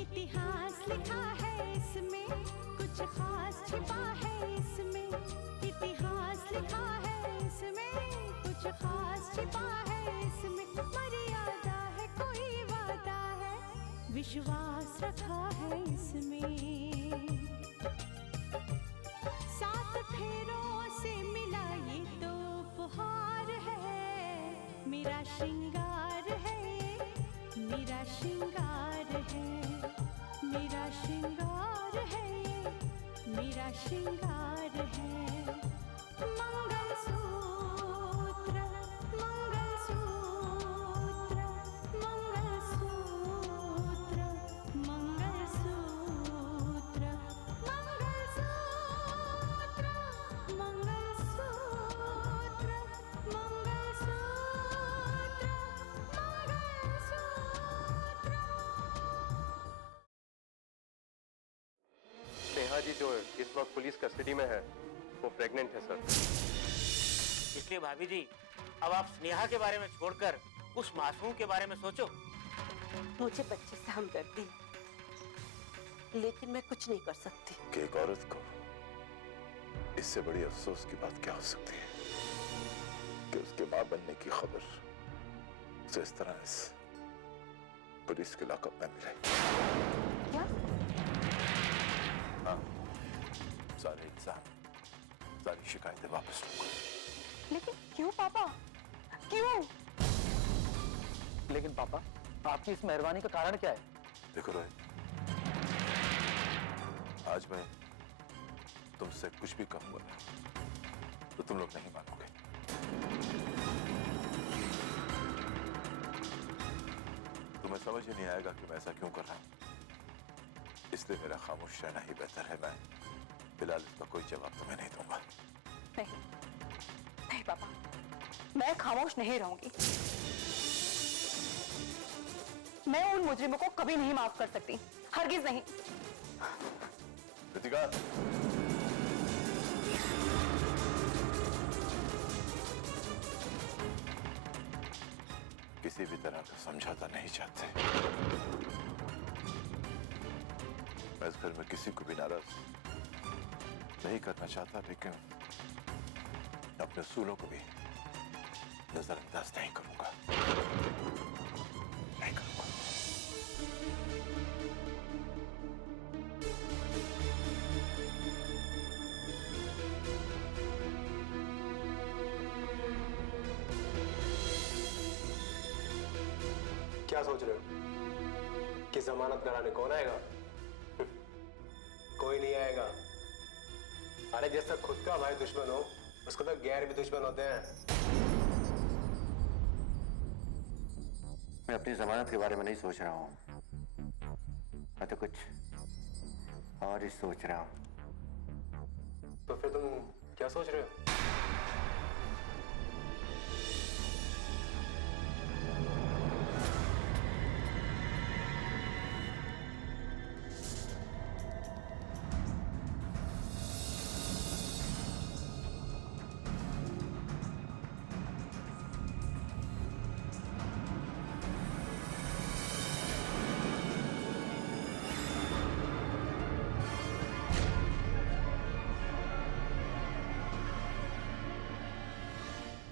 इतिहास लिखा है इसमें, कुछ खास छिपा है इसमें। इतिहास लिखा है इसमें, कुछ खास छिपा है इसमें। मर्यादा है, कोई वादा है, विश्वास रखा है इसमें। सात फेरों से मिला ये तो उपहार है, मेरा श्रृंगार है, मेरा श्रृंगार है, मेरा श्रृंगार है, मेरा श्रृंगार है। मंगलसूत्र, मंगलसूत्र, मंगलसूत्र, मंगलसूत्र, मंगलसूत्र, मंगलसूत्र, नेहा जी जो इस वक्त पुलिस कस्टडी में है वो प्रेग्नेंट है सर। इसलिए भाभी जी अब आप स्नेहा के बारे में छोड़कर उस मासूम के बारे में सोचो। मुझे बच्चे से हमदर्दी है, लेकिन मैं कुछ नहीं कर सकती। कि एक औरत को इससे बड़ी अफसोस की बात क्या हो सकती है कि उसके मां बनने की खबर उसे इस तरह इस पुलिस के लॉकअप में मिले। क्या? हाँ, सारे इल्जाम, सारी शिकायतें वापस लूंगा। लेकिन क्यों पापा, क्यों? लेकिन पापा आपकी इस मेहरबानी का कारण क्या है? देखो रोहित, आज मैं तुमसे कुछ भी कहूंगा ना तो तुम लोग नहीं मानोगे। तुम्हें समझ ही नहीं आएगा कि मैं ऐसा क्यों कर रहा हूं, इसलिए मेरा खामोश रहना ही बेहतर है। मैं फिलहाल इसका कोई जवाब तुम्हें नहीं दूंगा। नहीं नहीं पापा, मैं खामोश नहीं रहूंगी। मैं उन मुजरिमों को कभी नहीं माफ कर सकती, हरगिज नहीं। कृतिका, किसी भी तरह का समझौता नहीं चाहते। मैं इस घर में किसी को भी नाराज नहीं करना चाहता, लेकिन अपने उसूलों को भी नजरअंदाज नहीं करूंगा, नहीं करूंगा। क्या सोच रहे हो कि जमानत कराने कौन आएगा? कोई नहीं आएगा। अरे जैसा खुद का भाई दुश्मन हो उसको तो गैर भी दुश्मन होते हैं। मैं अपनी जमानत के बारे में नहीं सोच रहा हूँ, मैं तो कुछ और ही सोच रहा हूँ। तो फिर तुम क्या सोच रहे हो?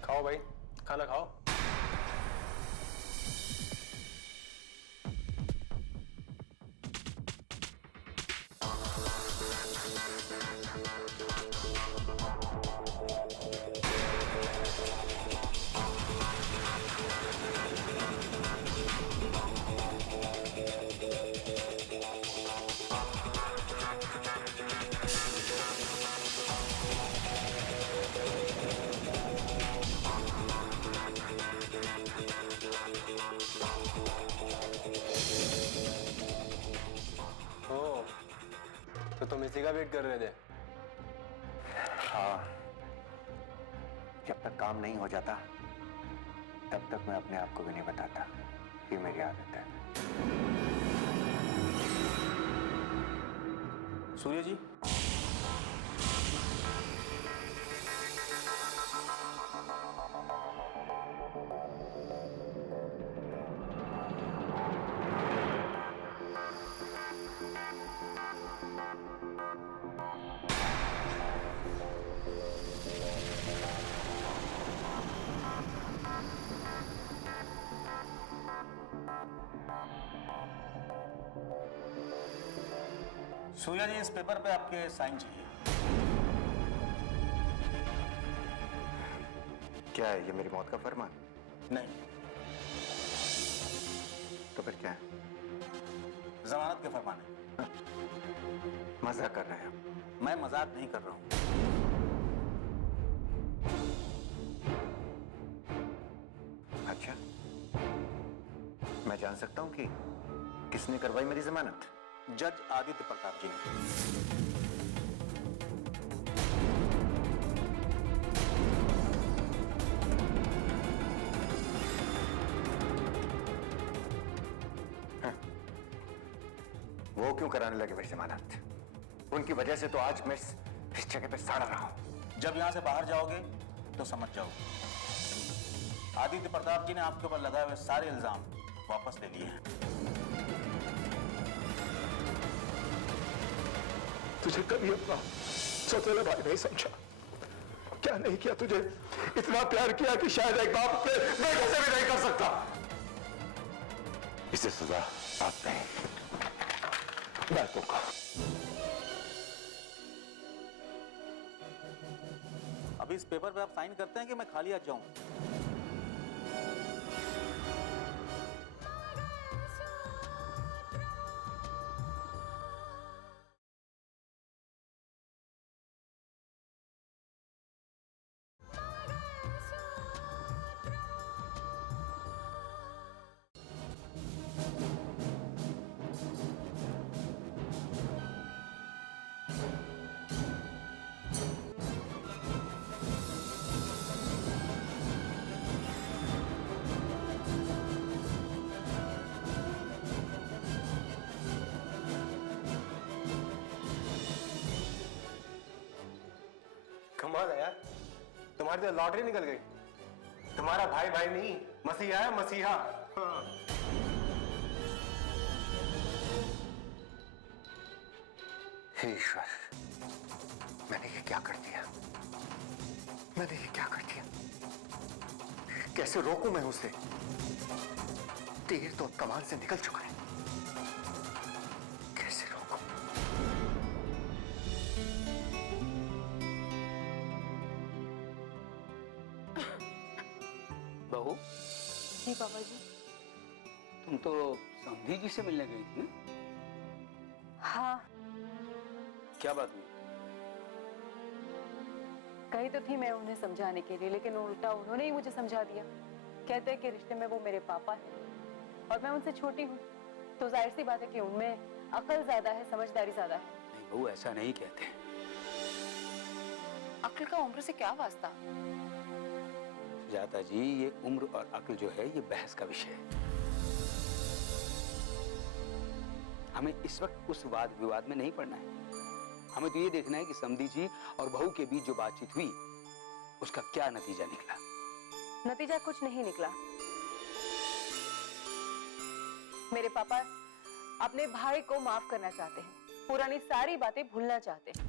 खाओ भाई, खाना खाओ। तो तुम इसी का वेट कर रहे थे? हाँ, जब तक काम नहीं हो जाता तब तक मैं अपने आप को भी नहीं बताता, ये मेरी आदत है। सूर्य जी, सूर्या जी, इस पेपर पे आपके साइन चाहिए। क्या है ये, मेरी मौत का फरमान? नहीं, तो फिर क्या है? जमानत के फरमान है। मजाक कर रहे हैं आप? मैं मजाक नहीं कर रहा हूँ। अच्छा, मैं जान सकता हूँ कि किसने करवाई मेरी जमानत? जज आदित्य प्रताप जी ने। वो क्यों कराने लगे मेरी जमानत? उनकी वजह से तो आज मैं इस जगह पे सड़ रहा हूं। जब यहां से बाहर जाओगे तो समझ जाओगे। आदित्य प्रताप जी ने आपके ऊपर लगाए हुए सारे इल्जाम वापस ले लिए हैं। तुझे कभी अपना सौतेला भाई नहीं समझा? क्या नहीं किया तुझे? इतना प्यार किया कि शायद एक बाप अपने बेटे से भी नहीं कर सकता। इसे सजा आप नहीं, मैं दूंगा। अभी इस पेपर पे आप साइन करते हैं कि मैं खाली हाथ जाऊं? कमाल है यार, तुम्हारी तो लॉटरी निकल गई। तुम्हारा भाई भाई नहीं, मसीहा है, मसीहा। हाँ। हे ईश्वर, मैंने ये क्या कर दिया? मैंने ये क्या कर दिया? कैसे रोकूं मैं उसे? तीर तो कमान से निकल चुका है। कैसे रोकूं? बहू, जी पापा जी। तुम तो समधी जी से मिलने गई थी ना? हाँ, क्या बात हुई? कही तो थी मैं उन्हें समझाने के लिए, लेकिन उल्टा उन्होंने ही मुझे समझा दिया। कहते हैं कि रिश्ते में वो मेरे पापा हैं और मैं उनसे छोटी हूँ, तो जाहिर सी बात है कि उनमें अकल ज्यादा है, समझदारी ज्यादा है। नहीं बहू, ऐसा नहीं कहते। अक्ल का उम्र से क्या वास्ता? सुजाता जी, ये उम्र और अक्ल जो है ये बहस का विषय है। हमें इस वक्त उस वाद विवाद में नहीं पड़ना है। हमें तो ये देखना है कि समधी जी और बहू के बीच जो बातचीत हुई उसका क्या नतीजा निकला। नतीजा कुछ नहीं निकला। मेरे पापा अपने भाई को माफ करना चाहते हैं, पुरानी सारी बातें भूलना चाहते हैं।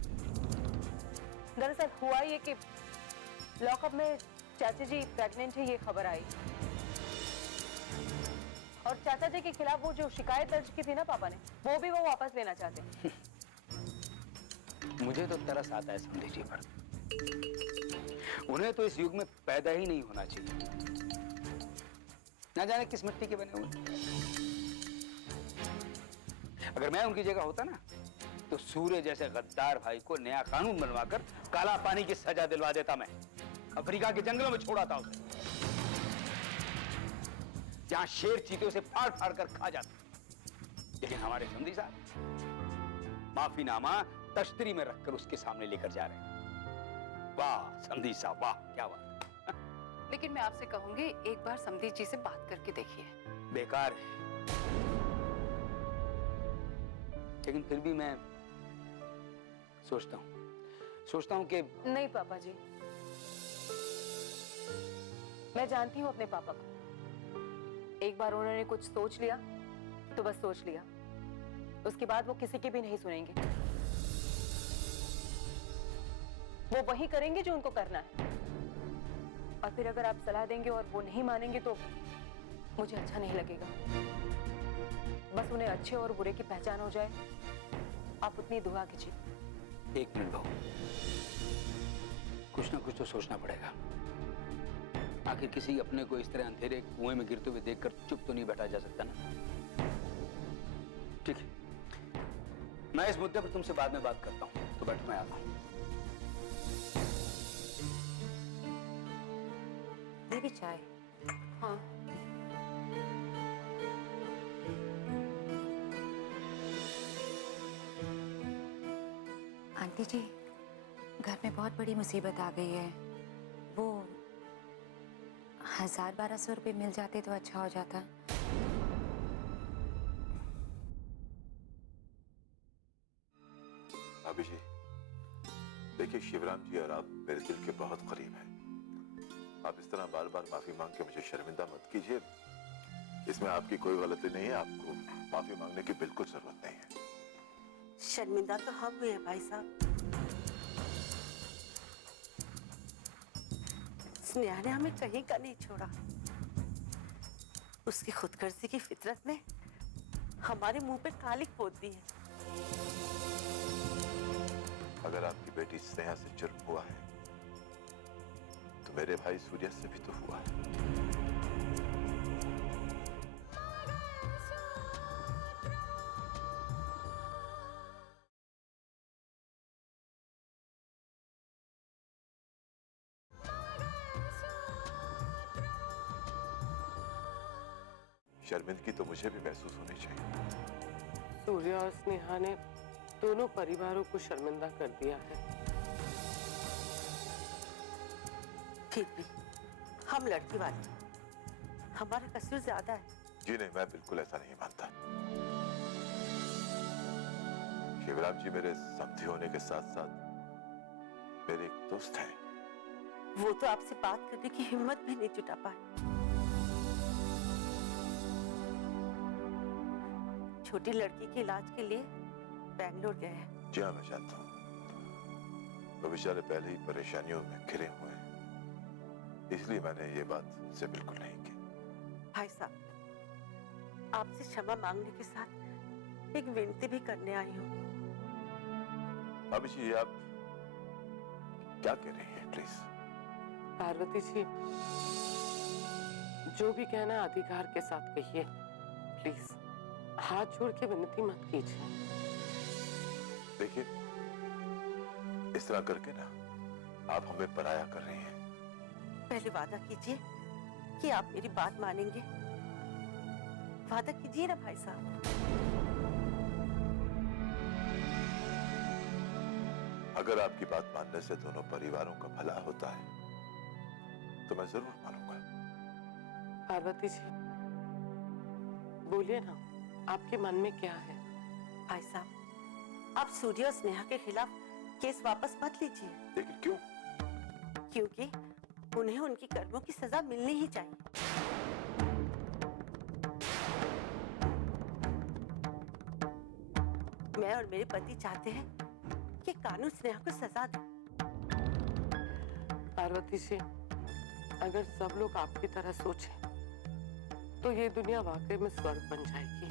दरअसल हुआ ये कि लॉकअप में चाचा जी प्रेग्नेंट है, ये खबर आई, और चाचा जी के खिलाफ वो जो शिकायत दर्ज की थी ना पापा ने, वो भी वो वापस लेना चाहते हैं। मुझे तो तरस आता है समधी जी पर। उन्हें तो इस युग में पैदा ही नहीं होना चाहिए। ना जाने किस मिट्टी के बने हुए। अगर मैं उनकी जगह होता ना, तो सूर्य जैसे गद्दार भाई को नया कानून बनवाकर काला पानी की सजा दिलवा देता। मैं अफ्रीका के जंगलों में छोड़ा था उसे, जहां शेर चीते उसे फाड़ फाड़ कर खा जाते। लेकिन हमारे समधी साहब माफीनामा तश्तरी में रखकर उसके सामने लेकर जा रहे हैं। वाह समधी साहब, वाह, क्या बात। लेकिन मैं आपसे कहूंगी, एक बार समधी जी से बात करके देखिए। बेकार है, लेकिन फिर भी मैं सोचता हूं कि नहीं पापा जी, मैं जानती हूँ अपने पापा को। एक बार उन्होंने कुछ सोच लिया तो बस सोच लिया, उसके बाद वो किसी की भी नहीं सुनेंगे। वो वही करेंगे जो उनको करना है, और फिर अगर आप सलाह देंगे और वो नहीं मानेंगे तो मुझे अच्छा नहीं लगेगा। बस उन्हें अच्छे और बुरे की पहचान हो जाए, आप उतनी दुआ कीजिए। एक मिनट बहू, कुछ ना कुछ तो सोचना पड़ेगा। आखिर किसी अपने को इस तरह अंधेरे कुएं में गिरते हुए देखकर चुप तो नहीं बैठा जा सकता ना। ठीक है, मैं इस मुद्दे पर तुमसे बाद में बात करता हूं, तो बैठ, मैं आता हूं। दीदी चाय। हाँ, आंटी जी, घर में बहुत बड़ी मुसीबत आ गई है। वो 1000-1200 रुपए मिल जाते तो अच्छा हो जाता। भाभी जी, देखिए शिवराम जी और आप मेरे दिल के बहुत करीब हैं। आप इस तरह बार बार माफी मांग के मुझे शर्मिंदा मत कीजिए। इसमें आपकी कोई गलती नहीं है, आपको माफी मांगने की बिल्कुल जरूरत नहीं है। शर्मिंदा तो हम हुए हैं भाई साहब। स्नेहा ने हमें कहीं का नहीं छोड़ा। उसकी खुदगर्जी की फितरत ने हमारे मुंह पे कालिक पोत दी है। अगर आपकी बेटी स्नेहा से जुर्म हुआ है तो मेरे भाई सूर्य से भी तो हुआ है। शर्मिंदगी तो मुझे भी महसूस होनी चाहिए। सूर्य और स्नेहा ने दोनों परिवारों को शर्मिंदा कर दिया है। फिर भी हम लड़की वाले, हमारा कसूर ज्यादा है। जी नहीं, मैं बिल्कुल ऐसा नहीं मानता। शिवराम जी मेरे समधी होने के साथ साथ मेरे एक दोस्त हैं। वो तो आपसे बात करने की हिम्मत भी नहीं जुटा पाए। छोटी लड़की के इलाज के लिए बेंगलोर गए हैं। जी हाँ, मैं जानता हूँ। वो बेचारे पहले ही परेशानियों में घिरे हुए हैं, इसलिए मैंने ये बात उनसे बिल्कुल नहीं की। भाई साहब, आपसे क्षमा मांगने के साथ एक विनती भी करने आई हूँ। अभी जी आप क्या कह रही हैं, प्लीज? पार्वती जी, जो भी कहना अधिकार के साथ कहिए। प्लीज हाथ जोड़ के विनती मत कीजिए। देखिए, इस तरह करके ना आप हमें पराया कर रही हैं। पहले वादा कीजिए कि आप मेरी बात मानेंगे। वादा कीजिए ना भाई साहब। अगर आपकी बात मानने से दोनों परिवारों का भला होता है तो मैं जरूर मानूंगा। पार्वती जी, बोलिए ना, आपके मन में क्या है? भाई साहब, आप सूर्य और स्नेहा के खिलाफ केस वापस मत लीजिए। लेकिन क्यों? क्योंकि उन्हें उनकी कर्मों की सजा मिलनी ही चाहिए। मैं और मेरे पति चाहते हैं कि कानून स्नेहा को सजा दे। पार्वती जी, अगर सब लोग आपकी तरह सोचें तो ये दुनिया वाकई में स्वर्ग बन जाएगी।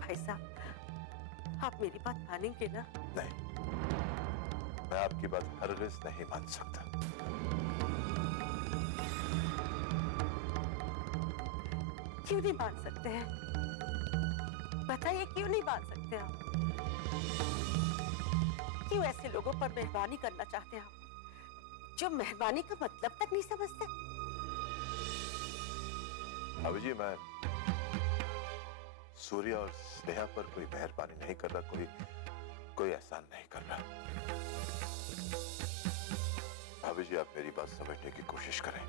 भाई साहब, आप मेरी बात मानेंगे ना? नहीं, मैं आपकी बात हरगिज़ नहीं मान सकता। क्यों नहीं मान सकते हैं? बताइए, क्यों नहीं मान सकते आप? क्यों ऐसे लोगों पर मेहरबानी करना चाहते हैं आप, जो मेहरबानी का मतलब तक नहीं समझते? अभी जी, मैं सूर्य और स्नेहा पर कोई मेहरबानी नहीं कर रहा, कोई एहसान नहीं कर रहा। भाभी जी, आप मेरी बात समझने की कोशिश करें।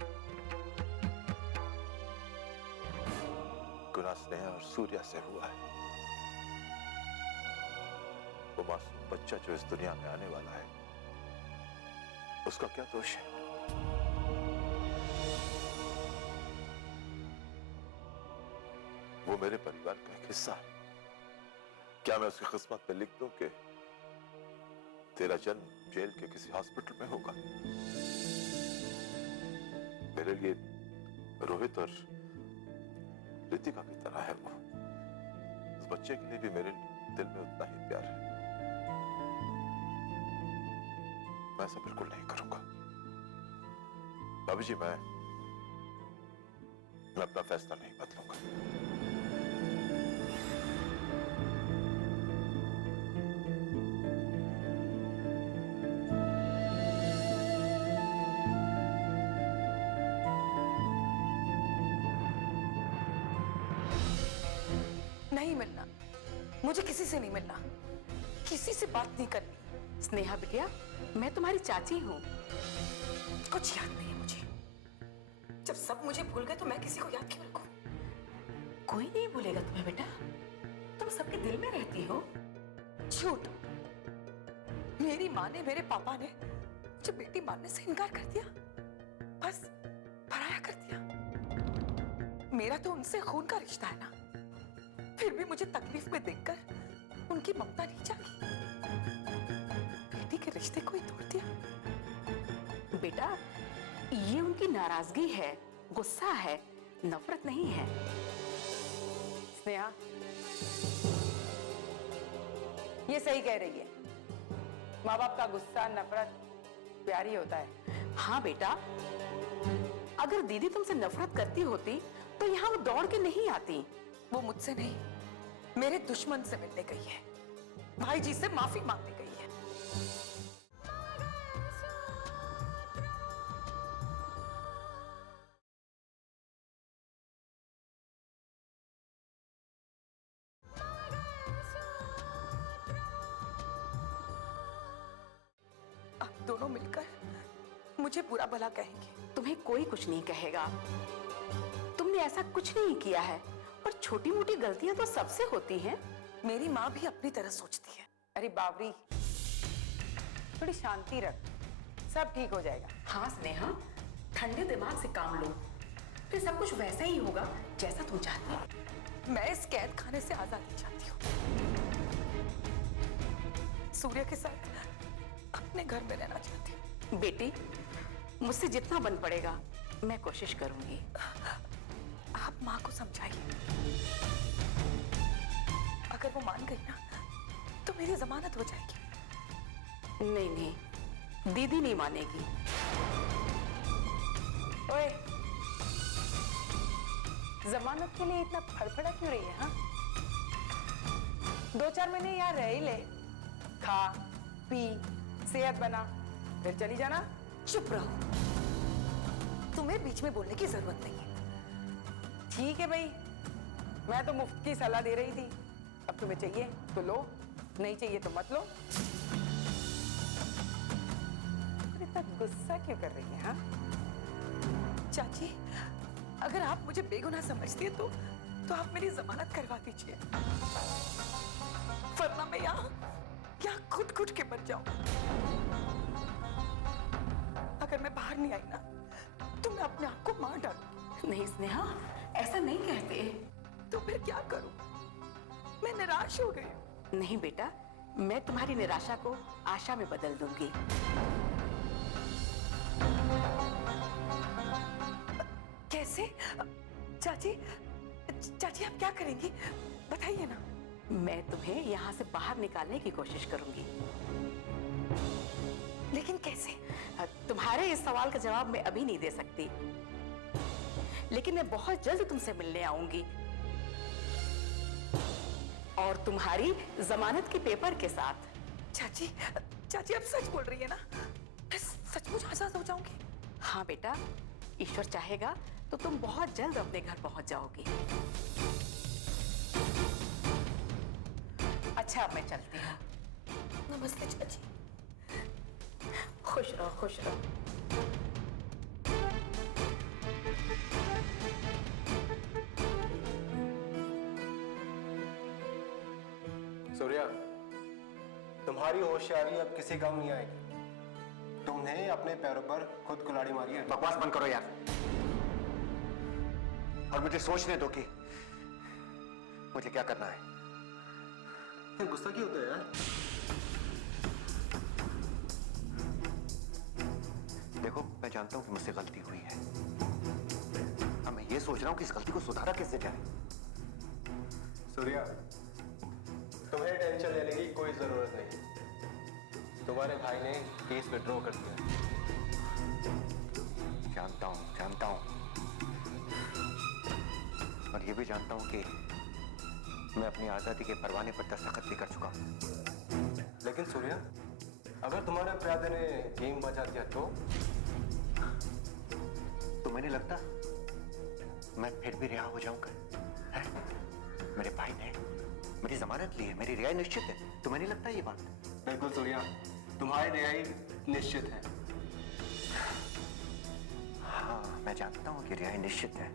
गुनाह स्नेहा और सूर्य से हुआ है। वो मासूम बच्चा जो इस दुनिया में आने वाला है, उसका क्या दोष है? वो मेरे परिवार का एक हिस्सा है। क्या मैं उसकी किस्मत में लिख दूं कि तेरा जन्म जेल के किसी हॉस्पिटल में होगा? मेरे लिए रोहित और रितिका की तरह है वो। उस बच्चे के लिए भी मेरे दिल में उतना ही प्यार है। मैं ऐसा बिल्कुल नहीं करूंगा। भाभी जी, मैं अपना फैसला नहीं बदलूंगा। नहीं मिलना, मुझे किसी से नहीं मिलना, किसी से बात नहीं करनी। स्नेहा बिटिया, मैं तुम्हारी चाची हूँ। कुछ याद नहीं है मुझे। जब सब मुझे भूल गए तो मैं किसी को याद क्यों रखूं? कोई नहीं भूलेगा तुम्हें बेटा, तुम सबके दिल में रहती हो। झूठ। मेरी माँ ने, मेरे पापा ने मुझे बेटी मानने से इनकार कर दिया, बस पराया कर दिया। मेरा तो उनसे खून का रिश्ता है ना, फिर भी मुझे तकलीफ में देखकर उनकी ममता नहीं जागी। बेटी के रिश्ते को ही तोड़ दिया। बेटा, ये उनकी नाराजगी है, गुस्सा है, नफरत नहीं है। स्नेहा, ये सही कह रही है। माँ बाप का गुस्सा, नफरत प्यार ही होता है। हाँ बेटा, अगर दीदी तुमसे नफरत करती होती तो यहाँ वो दौड़ के नहीं आती। वो मुझसे नहीं, मेरे दुश्मन से मिलने गई है, भाई जी से माफी मांगने गई है। आप दोनों मिलकर मुझे बुरा भला कहेंगे। तुम्हें कोई कुछ नहीं कहेगा, तुमने ऐसा कुछ नहीं किया है। और छोटी मोटी गलतियां तो सबसे होती हैं। मेरी माँ भी अपनी तरह सोचती है। अरे बावरी, थोड़ी शांति रख, सब ठीक हो जाएगा। हाँ स्नेहा, ठंडे दिमाग से काम लो, फिर सब कुछ वैसा ही होगा जैसा तुम चाहती हो। मैं इस कैद खाने से आजादी चाहती हूँ, सूर्य के साथ अपने घर में रहना चाहती हूँ। बेटी, मुझसे जितना बन पड़ेगा मैं कोशिश करूंगी। आप माँ को समझाइए, अगर वो मान गई ना तो मेरी जमानत हो जाएगी। नहीं नहीं, दीदी नहीं मानेगी। ओए, जमानत के लिए इतना फड़फड़ा क्यों रही है? हाँ, 2-4 महीने यहाँ रह ही ले, खा पी, सेहत बना, फिर चली जाना। चुप रहो, तुम्हें बीच में बोलने की जरूरत नहीं है। ठीक है भाई, मैं तो मुफ्त की सलाह दे रही थी। अब तुम्हें चाहिए तो लो, नहीं चाहिए तो मत लो। इतना गुस्सा क्यों कर रही है? हाँ चाची, अगर आप मुझे बेगुनाह समझती है तो आप मेरी जमानत करवा दीजिए, वरना मैं यहाँ घुट के मर जाऊं। अगर मैं बाहर नहीं आई ना तो मैं अपने आप को मार डालूंगी। नहीं स्नेहा, ऐसा नहीं कहते। तो फिर क्या करूं? मैं निराश हो गई। नहीं बेटा, मैं तुम्हारी निराशा को आशा में बदल दूंगी। कैसे? चाची आप क्या करेंगी? बताइए ना। मैं तुम्हें यहाँ से बाहर निकालने की कोशिश करूंगी। लेकिन कैसे? तुम्हारे इस सवाल का जवाब मैं अभी नहीं दे सकती, लेकिन मैं बहुत जल्द तुमसे मिलने आऊंगी और तुम्हारी जमानत के पेपर के साथ। चाची आप सच बोल रही है ना? मैं सचमुच आजाद हो जाऊंगी? हाँ बेटा, ईश्वर चाहेगा तो तुम बहुत जल्द अपने घर पहुंच जाओगी। अच्छा, अब मैं चलती हूँ। नमस्ते चाची। खुश रहो, खुश रहो। सूर्या, तुम्हारी होशियारी अब किसी काम नहीं आएगी। तुमने अपने पैरों पर खुद कुल्हाड़ी मारी है। बकवास बंद करो यार, और मुझे सोचने दो कि मुझे क्या करना है। गुस्सा क्यों होता है यार? देखो, मैं जानता हूं कि मुझसे गलती हुई है। अब मैं ये सोच रहा हूं कि इस गलती को सुधारा कैसे जाए। सूर्या, तुम्हें टेंशन लेने की कोई जरूरत नहीं। तुम्हारे भाई ने केस विड्रॉ कर दिया। जानता हूं और ये भी जानता हूं कि मैं अपनी आजादी के परवाने पर दस्तखत भी कर चुका हूं। लेकिन सूर्या, अगर तुम्हारे प्यादे ने गेम बजा दिया तो तुम्हें नहीं लगता मैं फिर भी रिहा हो जाऊंगा? है? मेरे भाई ने मेरी जमानत ली है, मेरी रिहाई निश्चित है। तुम्हें नहीं लगता ये बात? बिल्कुल सूर्या, तुम्हारी रिहाई निश्चित है। हाँ, मैं जानता हूं कि रिहाई निश्चित है,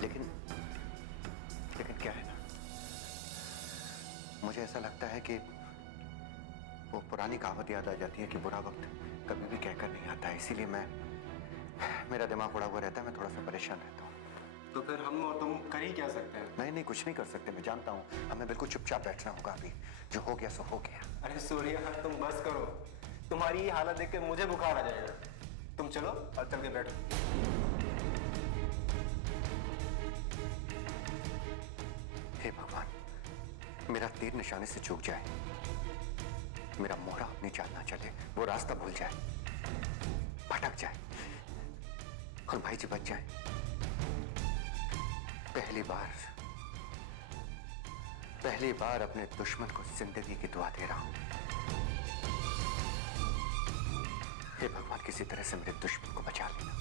लेकिन क्या है ना, मुझे ऐसा लगता है कि वो पुरानी कहावत याद आ जाती है कि बुरा वक्त कभी भी कहकर नहीं आता है। इसीलिए मेरा दिमाग उड़ा हुआ रहता है, मैं थोड़ा सा परेशान रहता हूँ। तो फिर हम और तुम कर ही क्या सकते हैं? नहीं, कुछ नहीं कर सकते। मैं जानता हूँ हमें बिल्कुल चुपचाप बैठना होगा। अभी जो हो गया सो हो गया। अरे सूर्या, तुम बस करो। तुम्हारी ये हालत देख के मुझे बुखार आ जाएगा। तुम चलो और चल के बैठो। हे भगवान, मेरा तीर निशाने से चूक जाए, मेरा मोहरा अपनी चाल ना चले, वो रास्ता भूल जाए, भटक जाए और भाई जी बच जाए। पहली बार अपने दुश्मन को जिंदगी की दुआ दे रहा हूं। हे भगवान, किसी तरह से मेरे दुश्मन को बचा लेना।